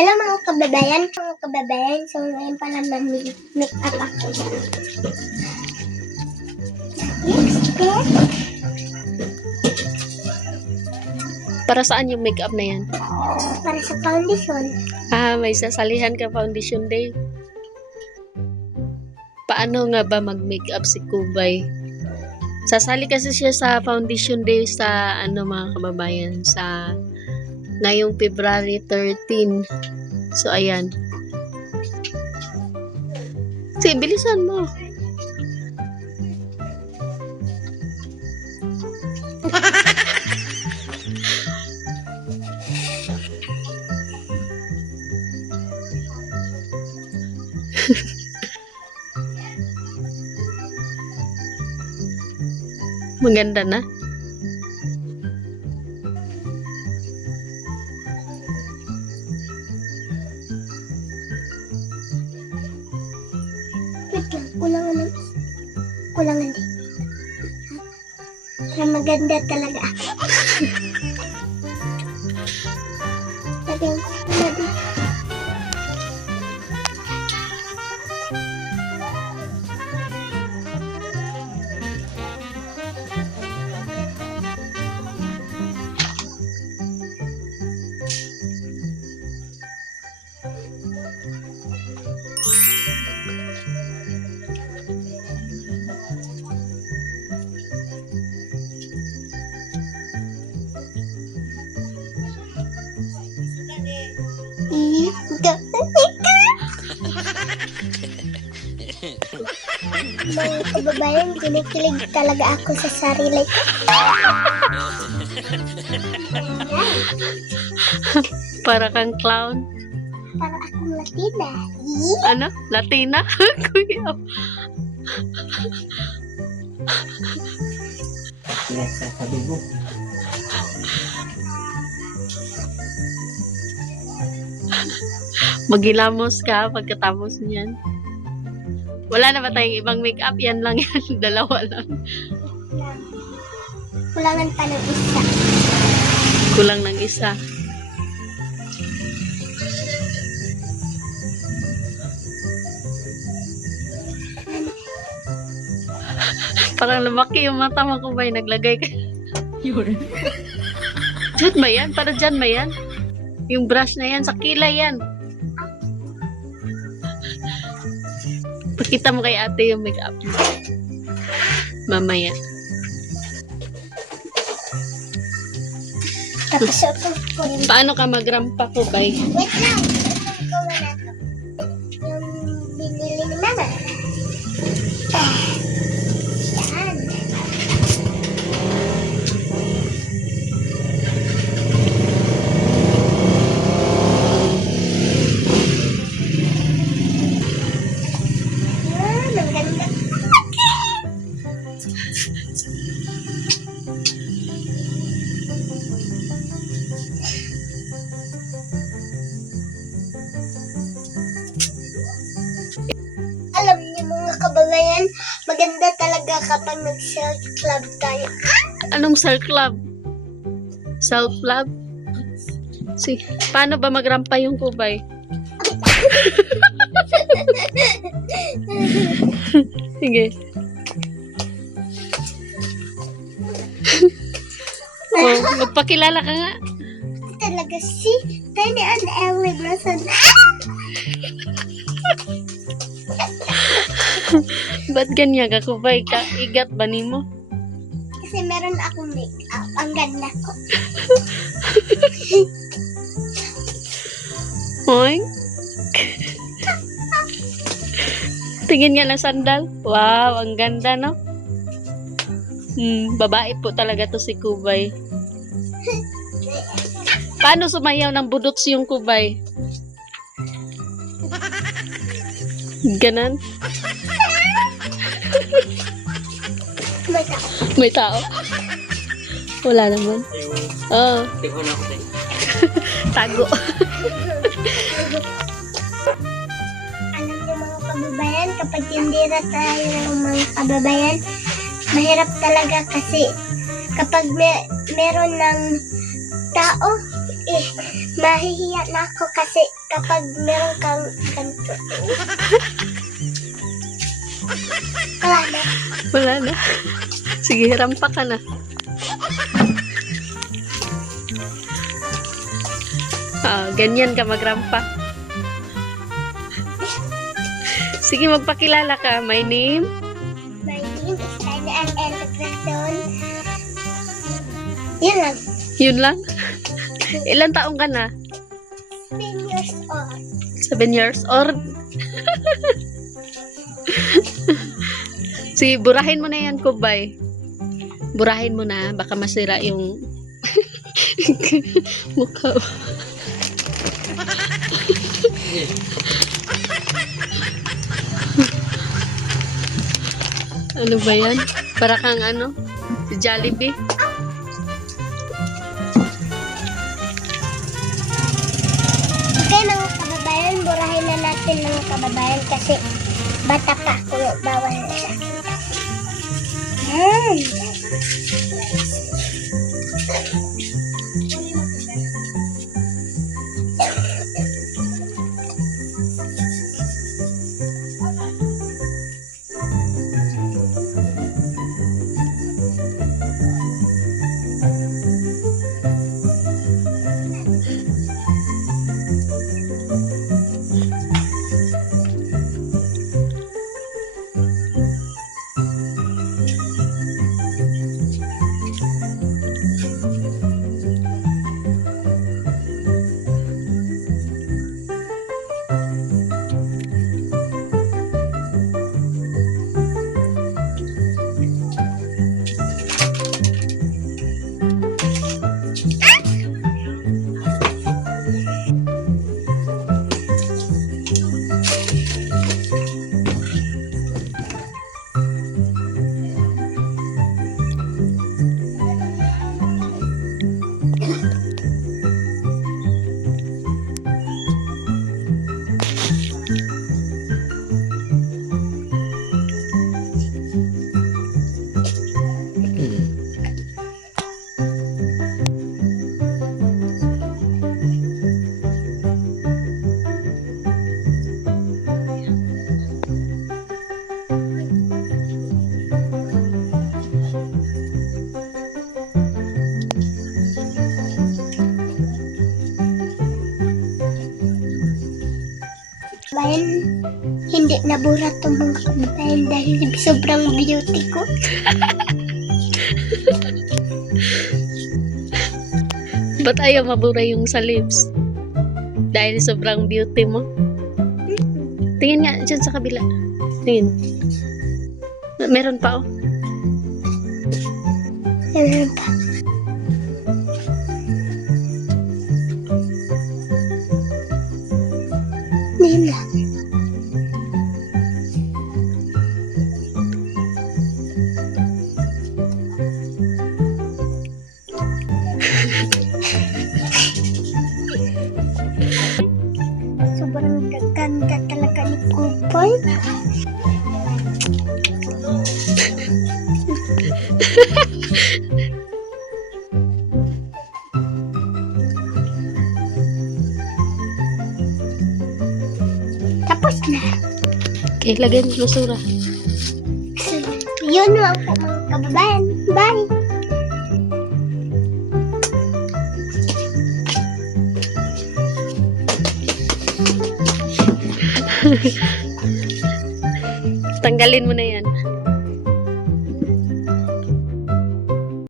Hello mga kababayan, so ngayon pala mag-make up ako. Next step, Para saan yung makeup na yan? para sa foundation. May sasalihan ka foundation day. Paano nga ba mag-makeup si Kubay? Sasali kasi siya sa foundation day sa mga kababayan, sa ngayong February 13. So ayan. Sige, bilisan mo. Maganda na. Wait lang, kulangan din. Para maganda talaga ako. Lagyan ko na din. Mga kababayan, kinikilig talaga ako sa sarili ko. Para kang clown. Para akong Latina. Ano? Latina? Kuya. Sabi mo. Maghilamos ka pagkatapos niyan. Wala na ba tayong ibang makeup? Yan lang yan. Dalawa lang. Kulangan pa ng isa. Kulang ng isa. Parang lumaki yung mata mo, Kubay. Naglagay ka. Yun. Diyan ba yan? Para dyan ba yan? Yung brush na yan, sa kilay yan. Pakita mo kay ate yung makeup mo. Mamaya. Tapos ito po yung... Paano ka magrampa, Kubay? Wait lang. Ito ko muna ito. Yung binili ni Mama. Yan. Yan, ang ganda. Alam niyo mga kababayan, maganda talaga kapag nag-self club tayo. Anong self-love? Self-love? Paano ba magrampa yung Kubay? Sige. Magpakilala ka nga. Talaga si Tiny and Emily Blossom. Ba't ganyan ka, Kubay? Igat ba ni mo? Kasi meron akong make-up. Ang ganda ko. Hoy? Tingin nga ng sandal. Wow, ang ganda, no? Babae po talaga to si Kubay. Paano sumayaw ng budots yung Kubay? Ganon? May tao. May tao? Wala naman. Oo. Tingnan na ako tayo. Tago. Alam niyo mga kababayan, kapag tindera tayo ng mga kababayan, mahirap talaga kasi kapag meron ng tao, Mahihiya na ako kasi kapag meron kang ganito. Wala na. Wala na. Sige, rampa ka na. Ganyan ka magrampa. Sige, magpakilala ka. My name? My name is Raina Entegracion. Yun lang. Yun lang? Ilan taong ka na? 10 years old. 7 years old? Sige, burahin mo na yan, Kubay. Burahin mo na. Baka masira yung mukha. Ano ba yan? Para kang ano? Si Jollibee? Okay mga kababayan, burahin na natin mga kababayan kasi bata pa ako, bawal na sa akin. Bayan, hindi nabura itong mga kababayan dahil sobrang beauty ko. Ba't ayaw mabura yung sa lips? Dahil sobrang beauty mo? Tingin nga dyan sa kabila. Tingin. Meron pa oh. Meron pa. Nila. Sobrang gaganda talaga ni Kuboy. Tapos na. Okay, lagyan mo basura. So, yun lang po mga kababayan. Bye! Tanggalin mo na yan.